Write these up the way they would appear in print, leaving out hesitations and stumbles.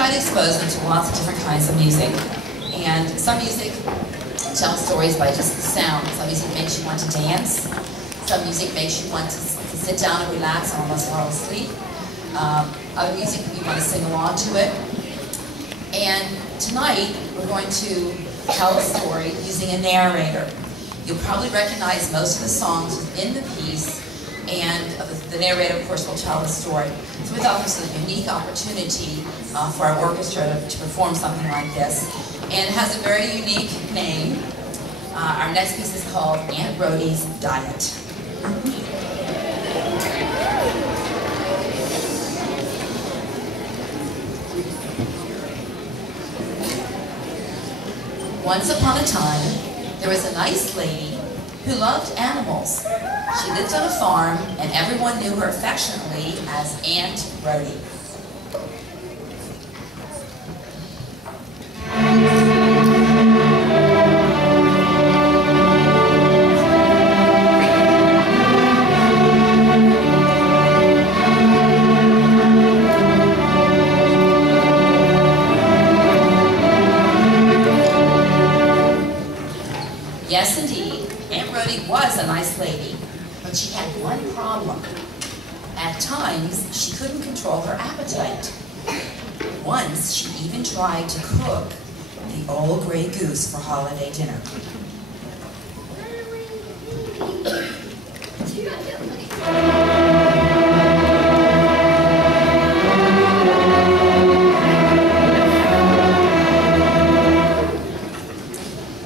try to expose them to lots of different kinds of music. And some music tells stories by just the sound. Some music makes you want to dance. Some music makes you want to sit down and relax and almost fall asleep. Other music, you want to sing along to it. And tonight, we're going to tell a story using a narrator. You'll probably recognize most of the songs in the piece, and the narrator, of course, will tell the story. So we thought this was a unique opportunity for our orchestra to perform something like this. And it has a very unique name. Our next piece is called Aunt Rhody's Diet. Once upon a time, there was a nice lady who loved animals. She lived on a farm, and everyone knew her affectionately as Aunt Rhody. Yes, indeed, Aunt Rhody was a nice lady, but she had one problem. At times, she couldn't control her appetite. Once, she even tried to cook the old gray goose for holiday dinner.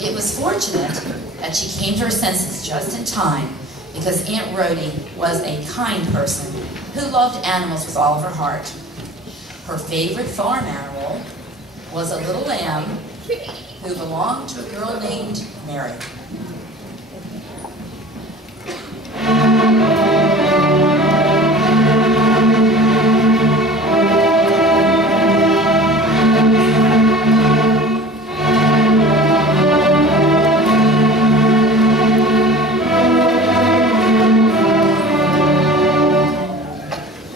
It was fortunate that she came to her senses just in time, because Aunt Rhody was a kind person who loved animals with all of her heart. Her favorite farm animal was a little lamb who belonged to a girl named Mary.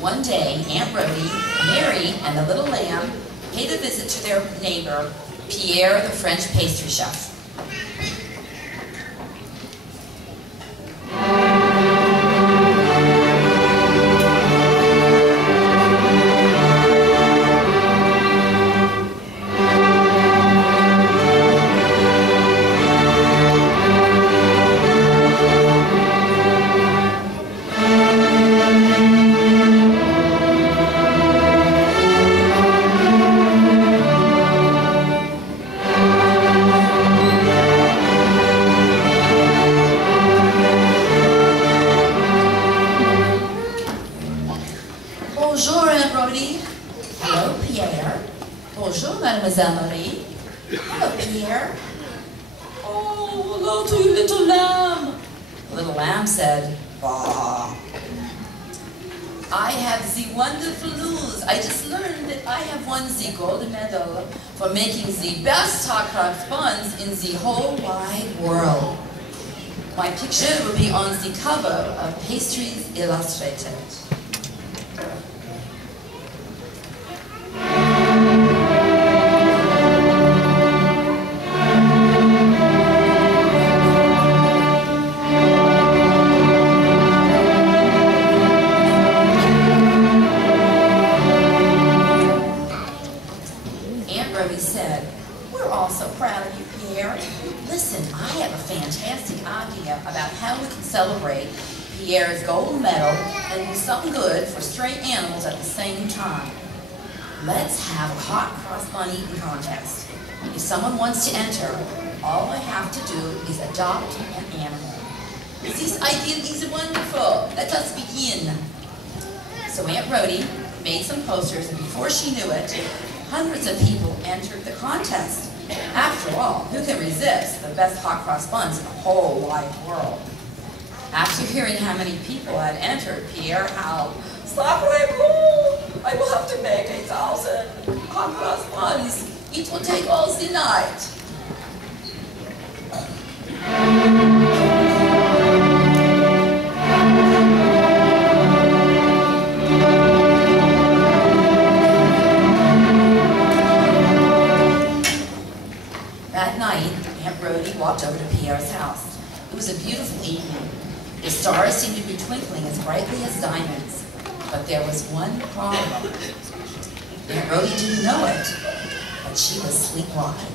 One day, Aunt Rhody, Mary, and the little lamb paid a visit to their neighbor, Pierre, the French pastry chef. Bonjour, Aunt Rhody. Hello, Pierre. Bonjour, Mademoiselle Marie. Hello, Pierre. Oh, hello to you, little lamb. The little lamb said, bah. I have the wonderful news. I just learned that I have won the gold medal for making the best hot cross buns in the whole wide world. My picture will be on the cover of Pastries Illustrated. Said, we're all so proud of you, Pierre. Listen, I have a fantastic idea about how we can celebrate Pierre's gold medal and do something good for stray animals at the same time. Let's have a hot cross bun eating contest. If someone wants to enter, all I have to do is adopt an animal. This idea is wonderful. Let us begin. So Aunt Rhody made some posters, and before she knew it, hundreds of people entered the contest. After all, who can resist the best hot cross buns in the whole wide world? After hearing how many people had entered, Pierre howled, "Sacrez-bleu! I will have to make 1,000 hot cross buns. It will take all the night." walked over to Pierre's house. It was a beautiful evening. The stars seemed to be twinkling as brightly as diamonds. But there was one problem. Aunt Rhody didn't know it, but she was sleepwalking.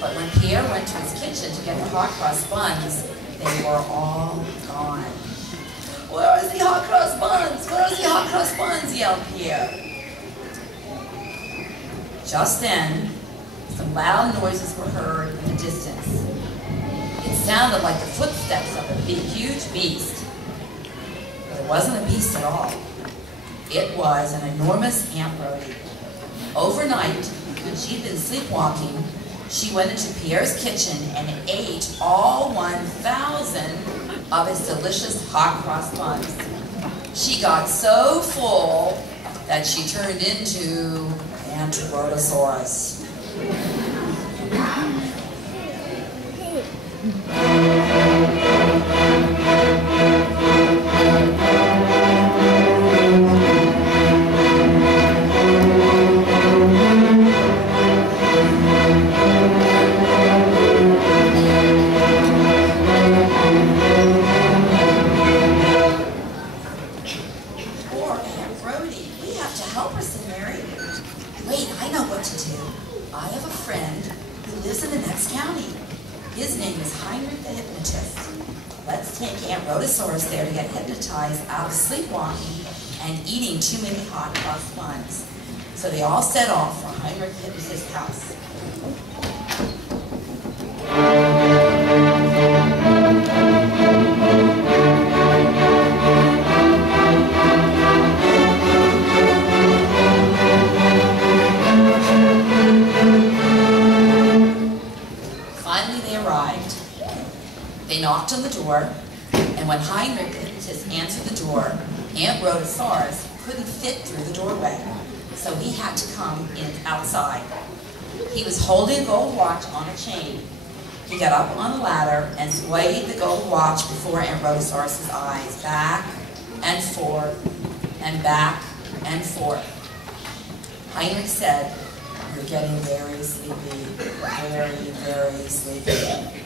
But when Pierre went to his kitchen to get the hot cross buns, they were all gone. "Where is the hot cross buns? Where is the hot cross buns?" yelled Pierre. Just then, some loud noises were heard in the distance. It sounded like the footsteps of a big, huge beast. But it wasn't a beast at all. It was an enormous Aunt Rhody. Overnight, when she'd been sleepwalking, she went into Pierre's kitchen and ate all 1,000 of his delicious hot cross buns. She got so full that she turned into Aunt Rhodosaurus. Wait, I know what to do. I have a friend who lives in the next county. His name is Heinrich the Hypnotist. Let's take Aunt Rhodosaurus there to get hypnotized out of sleepwalking and eating too many hot cross buns. So they all set off for Heinrich the Hypnotist's house. They knocked on the door, and when Heinrich the Hypnotist answered the door, Aunt Rhodosaurus couldn't fit through the doorway, so he had to come in outside. He was holding a gold watch on a chain. He got up on the ladder and swayed the gold watch before Aunt Rhodosaurus' eyes, back and forth, and back and forth. Heinrich said, "You're getting very sleepy, very, very sleepy."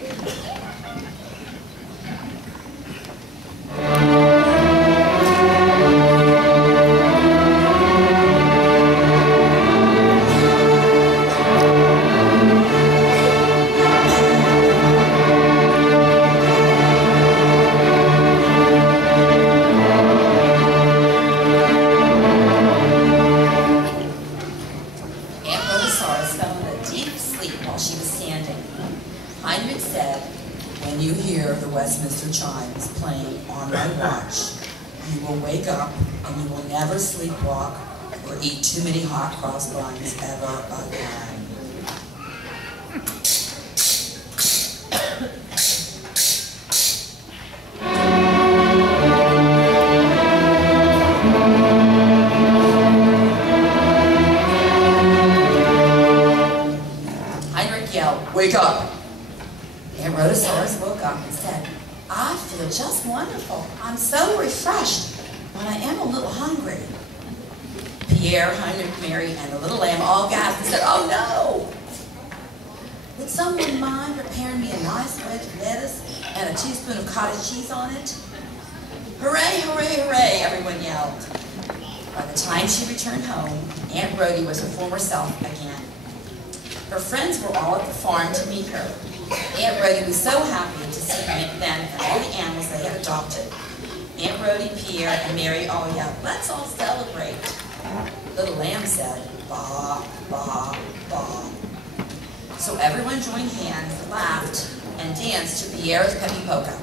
Heinrich said, "When you hear the Westminster chimes playing on my watch, you will wake up and you will never sleepwalk or eat too many hot cross buns ever again." Heinrich yelled, "Wake up!" Aunt Rhodosaurus woke up and said, "I feel just wonderful. I'm so refreshed, but I am a little hungry." Pierre, Heinrich, Mary, and the little lamb all gasped and said, "Oh no! Would someone mind preparing me a nice wedge of lettuce and a teaspoon of cottage cheese on it?" "Hooray, hooray, hooray!" everyone yelled. By the time she returned home, Aunt Rhody was her former self again. Her friends were all at the farm to meet her. Aunt Rhody was so happy to see them and all the animals they had adopted. Aunt Rhody, Pierre, and Mary all yelled, "Let's all celebrate." Little Lamb said, "Bah, bah, bah." So everyone joined hands, laughed, and danced to Pierre's Peppy Polka.